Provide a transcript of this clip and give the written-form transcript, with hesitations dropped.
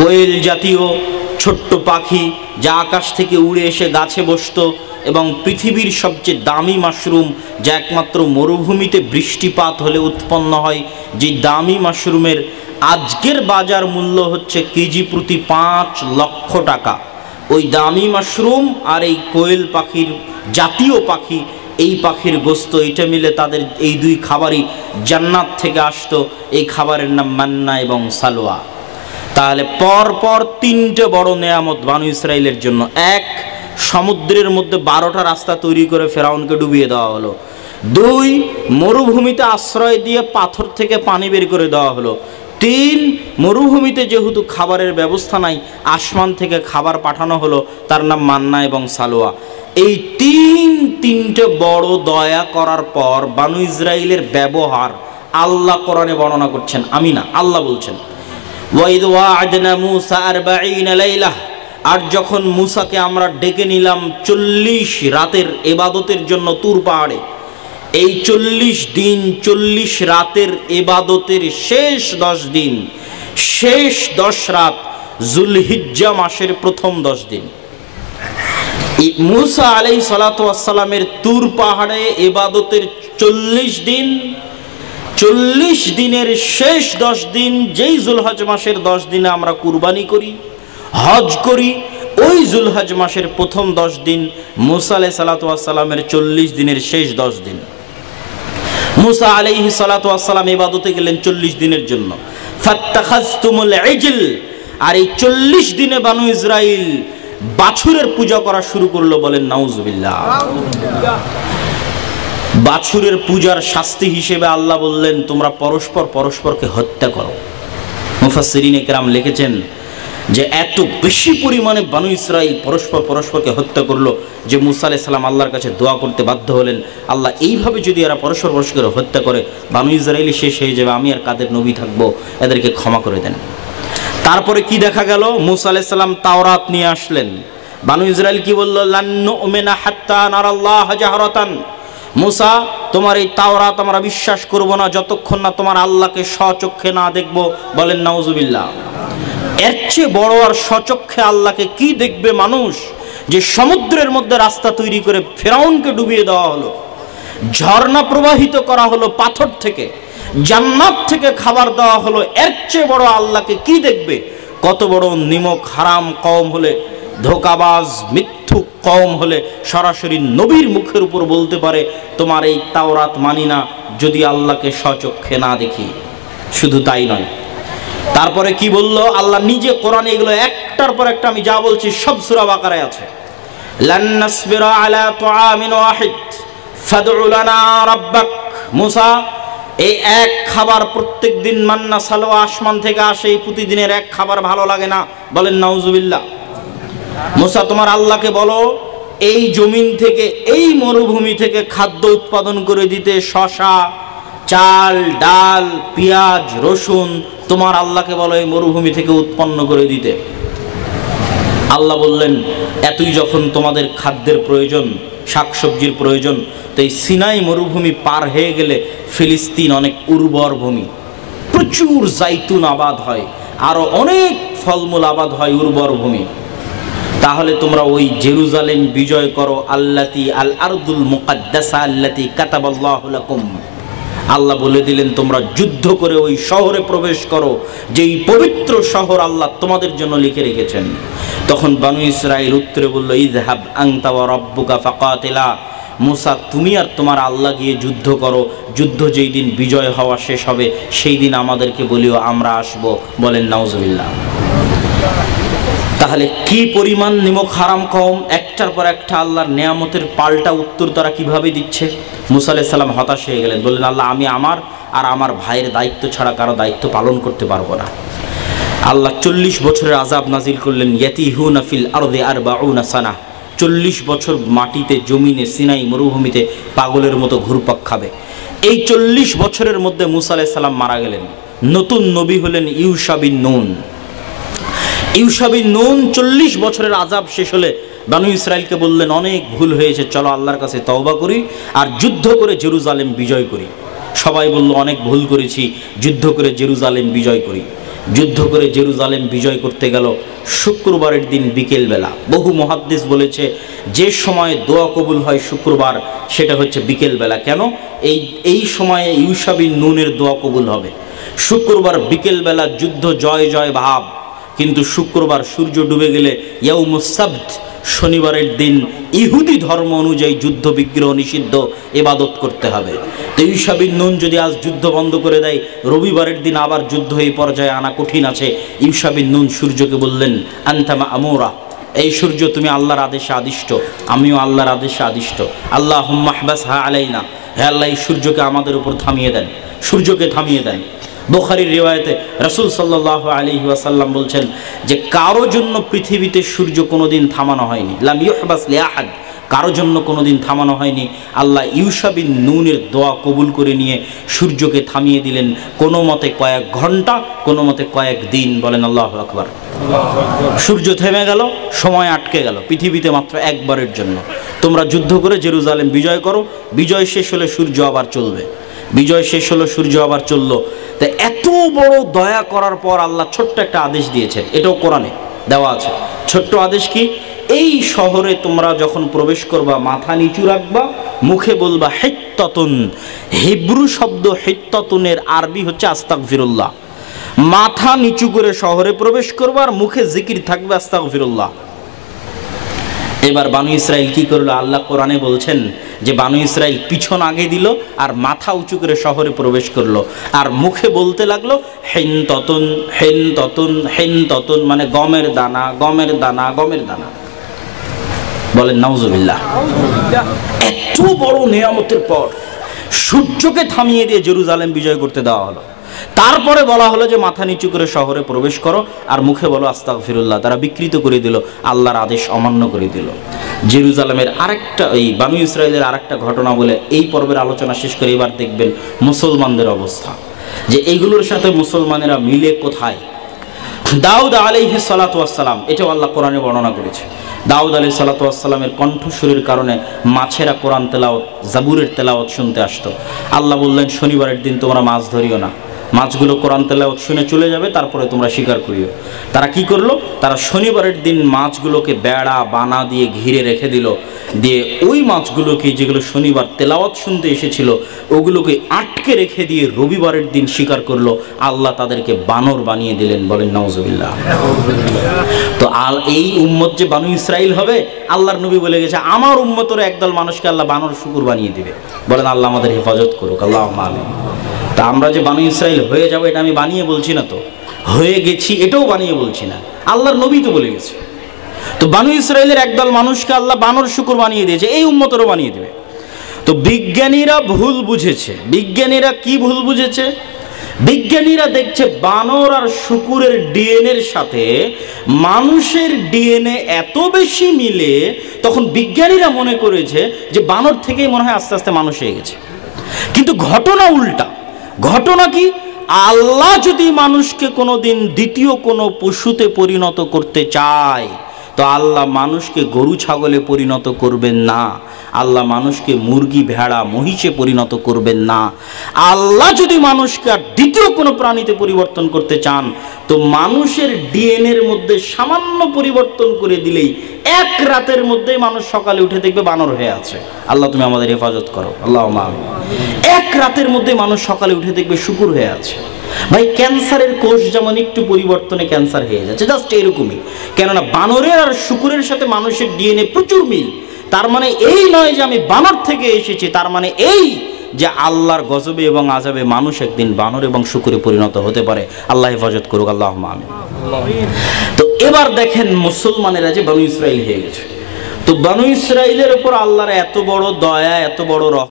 কোয়েল জাতীয় ছোট্ট পাখি যা আকাশ থেকে উড়ে এসে গাছে বসতো, এবং পৃথিবীর সবচেয়ে দামি মাশরুম যা একমাত্র মরুভূমিতে বৃষ্টিপাত হলে উৎপন্ন হয়, যে দামি মাশরুমের আজকের বাজার মূল্য হচ্ছে কেজি প্রতি 5 লক্ষ টাকা। ওই দামি মাশরুম আর এই কোয়েল পাখির জাতীয় পাখি, এই পাখির গোস্ত, এটা মিলে তাদের এই দুই খাবারই জান্নাত থেকে আসতো। এই খাবারের নাম মান্না এবং সালোয়া। তাহলে পরপর 3টে বড় নেয়ামত বানু ইসরাইলের জন্য। এক, সমুদ্রের মধ্যে 12টা রাস্তা তৈরি করে ফেরাউনকে ডুবিয়ে দেওয়া হলো। 2, মরুভূমিতে আশ্রয় দিয়ে পাথর থেকে পানি বের করে দেওয়া হলো। 3, মরুভূমিতে যেহেতু খাবারের ব্যবস্থা নাই, আসমান থেকে খাবার পাঠানো হলো, তার নাম মান্না এবং সালোয়া। এই তিনটে বড় দয়া করার পর বানু ইসরাইলের ব্যবহার আল্লাহ কোরআনে বর্ণনা করছেন, আমি না, আল্লাহ বলছেন ওয়াইদ ওয়া'আদনা মূসা 40 লাইলা, আর যখন মূসাকে আমরা ডেকে নিলাম 40 রাতের ইবাদতের জন্য তুর পাহাড়ে। এই 40 দিন 40 রাতের ইবাদতের শেষ 10 দিন, শেষ 10 রাত যুলহিজ্জা মাসের প্রথম 10 দিন। মূসা আলাইহিস সালাতু ওয়াস সালামের তুর পাহাড়ে ইবাদতের 40 দিন, 40 দিনের শেষ 10 দিন, যেই যুলহজ মাসের 10 দিনে আমরা কুরবানি করি, হজ করি, ওই যুলহজ মাসের প্রথম 10 দিন মূসা আলাইহিস সালাতু ওয়াস সালামের 40 দিনের শেষ 10 দিন। মূসা আলাইহিস সালাতু ওয়াস সালাম ইবাদতে গেলেন 40 দিনের জন্য। ফাত্তাখাযতুমুল ইজল, আর এই 40 দিনে বানু ইসরাইল বাছুরের পূজা করা শুরু করলো। বলেন নাউজুবিল্লাহ। বাছুরের পূজার শাস্তি হিসেবে আল্লাহ বললেন, তোমরা পরস্পরকে হত্যা করো। মুফাসসিরিনে কেরাম লিখেছেন যে এত বেশি পরিমাণে বানু ইসরাইল পরস্পরকে হত্যা করলো যে মূসা আলাইহিস সালাম আল্লাহর কাছে দোয়া করতে বাধ্য হলেন, আল্লাহ এইভাবে যদি এরা পরস্পরকে হত্যা করে বানু ইসরাইলই শেষ হয়ে যাবে, আমি আর কাদের নবী থাকবো, এদেরকে ক্ষমা করে দেন। তারপরে কি দেখা গেল? মূসা আলাইহিস সালাম তাওরাত নিয়ে আসলেন। বানু ইসরাইল কি বলল? লান নুমিনা হাত্তা নারাল্লাহ জাহরাতান, মূসা তোমার এই তাওরাত আমরা বিশ্বাস করব না যতক্ষণ না তোমার আল্লাহকে স্বচক্ষে না দেখব। বলেন নাউজুবিল্লাহ। এর চেয়ে বড় আর স্বচক্ষে আল্লাহকে কি দেখবে মানুষ, যে সমুদ্রের মধ্যে রাস্তা তৈরি করে ফেরাউনকে ডুবিয়ে দেওয়া হলো, ঝর্ণা প্রবাহিত করা হলো পাথর থেকে, জান্নাত থেকে খাবার দেওয়া হলো, এর চেয়ে বড় আল্লাহকে কি দেখবে? কত বড় নিমক হারাম কওম হলে, ধোকাবাজ মিথ্যুক কওম হলে সরাসরি নবীর মুখের উপর বলতে পারে তোমার এই তাওরাত মানি না যদি আল্লাহকে স্বচক্ষে না দেখি। শুধু তাই নয়, তারপরে কি বলল আল্লাহ নিজে কোরআনে, এগুলো একটার পর একটা আমি যা বলছি সব সূরা বাকারায় আছে। লান নাসবিরা আলা তুআমিন ওয়াহিদ ফাদউ লানা রাব্বাক, মূসা এই এক খাবার প্রত্যেক দিন মান্না সালোয়া আসমান থেকে আসে, এই প্রতিদিনের এক খাবার ভালো লাগে না। বলেন নাউজুবিল্লাহ। মূসা তোমার আল্লাহকে বলো এই জমিন থেকে, এই মরুভূমি থেকে খাদ্য উৎপাদন করে দিতে, শসা, চাল, ডাল, পেঁয়াজ, রসুন, তোমার আল্লাহকে বলো এই মরুভূমি থেকে উৎপন্ন করে দিতে। আল্লাহ বললেন এতই যখন তোমাদের খাদ্যের প্রয়োজন, শাকসবজির প্রয়োজন, তো এই সিনাই মরুভূমি পার হয়ে গেলে ফিলিস্তিন অনেক উর্বর ভূমি, প্রচুর জাইতুন আবাদ হয়, আরো অনেক ফলমূল আবাদ হয়, উর্বর ভূমি। তাহলে তোমরা ওই জেরুজালেম বিজয় করো, আল্লাতি আল আরদুল মুকাদ্দাসা আল্লাতি কাতাবাল্লাহু লাকুম। আল্লাহ বলে দিলেন তোমরা যুদ্ধ করে ওই শহরে প্রবেশ করো, যেই পবিত্র শহর আল্লাহ তোমাদের জন্য লিখে রেখেছেন। তখন বানু ইসরাইল উত্তরে বলল, ইযহাব আনতা ওয়া রাব্বুকা ফাকাতিলা, মূসা তুমি আর তোমার আল্লাহ গিয়ে যুদ্ধ করো, যুদ্ধ যেই দিন বিজয় হওয়া শেষ হবে সেই দিন আমাদেরকে বলিও, আমরা আসব। বলেন নাউজুবিল্লাহ। তাহলে কি পরিমাণ নিমক হারাম কওম, একটার পর একটা আল্লাহর নেয়ামতের পাল্টা উত্তর তারা কিভাবে দিচ্ছে। মূসা আলাইহিস সালাম হতাশ হয়ে গেলেন, বললেন আল্লাহ আমি আমার আর আমার ভাইয়ের দায়িত্ব ছাড়া কারো দায়িত্ব পালন করতে পারবো না। আল্লাহ 40 বছরের আযাব নাজিল করলেন। ইয়াতিহুনা ফিল আরদি 40 সানা, 40 বছর মাটিতে, জমিনে, সিনাই মরুভূমিতে পাগলের মতো ঘুরপাক খাবে। এই 40 বছরের মধ্যে মূসা আলাইহিস সালাম মারা গেলেন। নতুন নবী হলেন ইউশা বিন নুন। ইউশা বিন নুন 40 বছরের আযাব শেষ হলে বানু ইসরাইলকে বললেন অনেক ভুল হয়েছে, চলো আল্লাহর কাছে তওবা করি আর যুদ্ধ করে জেরুজালেম বিজয় করি। সবাই বলল অনেক ভুল করেছি, যুদ্ধ করে জেরুজালেম বিজয় করি। যুদ্ধ করে জেরুজালেম বিজয় করতে গেল শুক্রবারের দিন বিকেলবেলা। বহু মুহাদ্দিস বলেছে যে সময়ে দোয়া কবুল হয় শুক্রবার, সেটা হচ্ছে বিকেলবেলা। কেন? এই সময়ে ইউশা বিন নুনের দোয়া কবুল হবে। শুক্রবার বিকেলবেলা যুদ্ধ জয় জয় ভাব, কিন্তু শুক্রবার সূর্য ডুবে গেলে ইয়াউমুস সাবত, শনিবারের দিন ইহুদি ধর্ম অনুযায়ী যুদ্ধ বিগ্রহ নিষিদ্ধ, ইবাদত করতে হবে। তো ইউশা বিন নুন যদি আজ যুদ্ধ বন্ধ করে দেয়, রবিবারের দিন আবার যুদ্ধ এই পর্যায়ে আনা কঠিন আছে। ইউশা বিন নুন সূর্যকে বললেন, আনতা মা'মুরা, এই সূর্য তুমি আল্লাহর আদেশে আদিষ্ট, আমিও আল্লাহর আদেশে আদিষ্ট। আল্লাহুম্মা হবাসহা আলাইনা, হে আল্লাহ এই সূর্যকে আমাদের উপর থামিয়ে দেন, সূর্যকে থামিয়ে দেন। বুখারীর রিওয়ায়াতে রাসূল সাল্লাল্লাহু আলাইহি ওয়াসাল্লাম বলছেন যে কারো জন্য পৃথিবীতে সূর্য কোনোদিন থামানো হয়নি, লাম ইউহবাস লিআহাদ, কারো জন্য কোনোদিন থামানো হয়নি। আল্লাহ ইউশা বিন নুনের দোয়া কবুল করে নিয়ে সূর্যকে থামিয়ে দিলেন, কোনো মতে কয়েক ঘন্টা, কোনো মতে কয়েক দিন। বলেন আল্লাহু আকবার। সূর্য থেমে গেল, সময় আটকে গেল পৃথিবীতে মাত্র একবারের জন্য। তোমরা যুদ্ধ করে জেরুজালেম বিজয় করো, বিজয় শেষ হলে সূর্য আবার চলবে, বিজয় শেষ হলো সূর্য আবার চললো। তো এত বড় দয়া করার পর আল্লাহ ছোট্ট একটা আদেশ দিয়েছেন, এটাও কোরআনে দেওয়া আছে। ছোট্ট আদেশ কি? এই শহরে তোমরা যখন প্রবেশ করবা মাথা নিচু রাখবা, মুখে বলবা হিত্তাতুন। হিব্রু শব্দ হিত্তাতুনের আরবি হচ্ছে আস্তাগফিরুল্লাহ। মাথা নিচু করে শহরে প্রবেশ করবা আর মুখে জিকির থাকবে আস্তাগফিরুল্লাহ। এবার বানু ইসরাইল কি করলো? আল্লাহ কোরআনে বলছেন যে বানু ইসরাইল পিছন আগে দিল আর মাথা উঁচু করে শহরে প্রবেশ করলো আর মুখে বলতে লাগলো হেন ততন হেন ততন হেন ততন, মানে গমের দানা গমের দানা গমের দানা। বলেন নাউজুবিল্লাহ। এত বড় নিয়ামতের পর সূর্যকে থামিয়ে দিয়ে জেরুজালেম বিজয় করতে দেওয়া হলো। তারপরে বলা হলো যে মাথা নিচু করে শহরে প্রবেশ করো আর মুখে বলো আস্তাগফিরুল্লাহ। তারা বিকৃত করে দিল, আল্লাহর আদেশ অমান্য করে দিল। জেরুজালেমের আরেকটা, এই বানু ইসরাইলের আরেকটা ঘটনা বলে এই পর্বের আলোচনা শেষ করে এবার দেখবেন মুসলমানদের অবস্থা, যে এইগুলোর সাথে মুসলমানেরা মিলে কোথায়। দাউদ আলাইহিস সালাতু ওয়াস সালাম, এটাও আল্লাহ কোরআনে বর্ণনা করেছে। দাউদ আলাইহিস সালাতু ওয়াস সালামের কণ্ঠস্বরের কারণে মাছেরা কোরআন তেলাওয়াত, জাবুরের তেলাওয়াত শুনতে আসতো। আল্লাহ বললেন শনিবারের দিন তোমরা মাছ ধরিও না, মাছগুলো কোরআন তেলাওয়াত শুনে চলে যাবে, তারপরে তোমরা শিকার করিও। তারা কি করলো? তারা শনিবারের দিন মাছগুলোকে বেড়া বানা দিয়ে ঘিরে রেখে দিল, দিয়ে ওই মাছগুলোকে যেগুলো শনিবার তেলাওয়াত শুনতে এসেছিল ওগুলোকে আটকে রেখে দিয়ে রবিবারের দিন শিকার করলো। আল্লাহ তাদেরকে বানর বানিয়ে দিলেন। বলেন নাউজুবিল্লাহ। তো এই উম্মত যে বানু ইসরাইল হবে, আল্লাহর নবী বলে গেছে আমার উম্মতের একদল মানুষকে আল্লাহ বানর শুকুর বানিয়ে দিবে। বলেন আল্লাহ আমাদের হেফাজত করুক, আল্লাহুম্মা আমিন। তা আমরা যে বানু ইসরাইল হয়ে যাবো এটা আমি বানিয়ে বলছি না, তো হয়ে গেছি এটাও বানিয়ে বলছি না, আল্লাহর নবী তো বলে গেছে। তো বানু ইসরাইলের একদল মানুষকে আল্লাহ বানর শুকুর বানিয়ে দিয়েছে, এই উম্মতেরও বানিয়ে দিবে। তো বিজ্ঞানীরা ভুল বুঝেছে। বিজ্ঞানীরা কি ভুল বুঝেছে? বিজ্ঞানীরা দেখছে বানর আর শুকুরের ডিএনএর সাথে মানুষের ডিএনএ এত বেশি মিলে, তখন বিজ্ঞানীরা মনে করেছে যে বানর থেকেই মনে হয় আস্তে আস্তে মানুষ হয়ে গেছে। কিন্তু ঘটনা উল্টা। ঘটনা কি? আল্লাহ যদি মানুষকে কোনোদিন দ্বিতীয় কোনো পশুতে পরিণত করতে চায়, তো আল্লাহ মানুষকে গরু ছাগলে পরিণত করবেন না, আল্লাহ মানুষকে মুরগি ভেড়া মহিষে পরিণত করবেন না। আল্লাহ যদি মানুষকে আর দ্বিতীয় কোনো প্রাণীতে পরিবর্তন করতে চান, তো মানুষের ডিএনএর মধ্যে সামান্য পরিবর্তন করে দিলেই এক রাতের মধ্যেই মানুষ সকালে উঠে দেখবে বানর হয়ে আছে। আল্লাহ তুমি আমাদের হেফাজত করো, আল্লাহুম্মা আমিন। এক রাতের মধ্যে মানুষ সকালে উঠে দেখবে শুকুর হয়ে আছে। ভাই ক্যান্সারের কোষ যেমন একটু পরিবর্তনে ক্যান্সার হয়ে যাচ্ছে, জাস্ট এরকমই। কেননা বানরের আর শুকুরের সাথে মানুষের ডিএনএ প্রচুর মিল। তার মানে এই নয় যে আমি বানর থেকে এসেছি, তার মানে এই যে আল্লাহর গজবে এবং আযাবে মানুষ একদিন বানর এবং শুকুরে পরিণত হতে পারে। আল্লাহ হেফাজত করুক, আল্লাহুম্মা আমিন। তো এবার দেখেন মুসলমানেরা যে বানু ইসরাইল হয়ে গেছে, তো বানু ইসরাইলের উপর আল্লাহর এত বড় দয়া, এত বড় রহমত।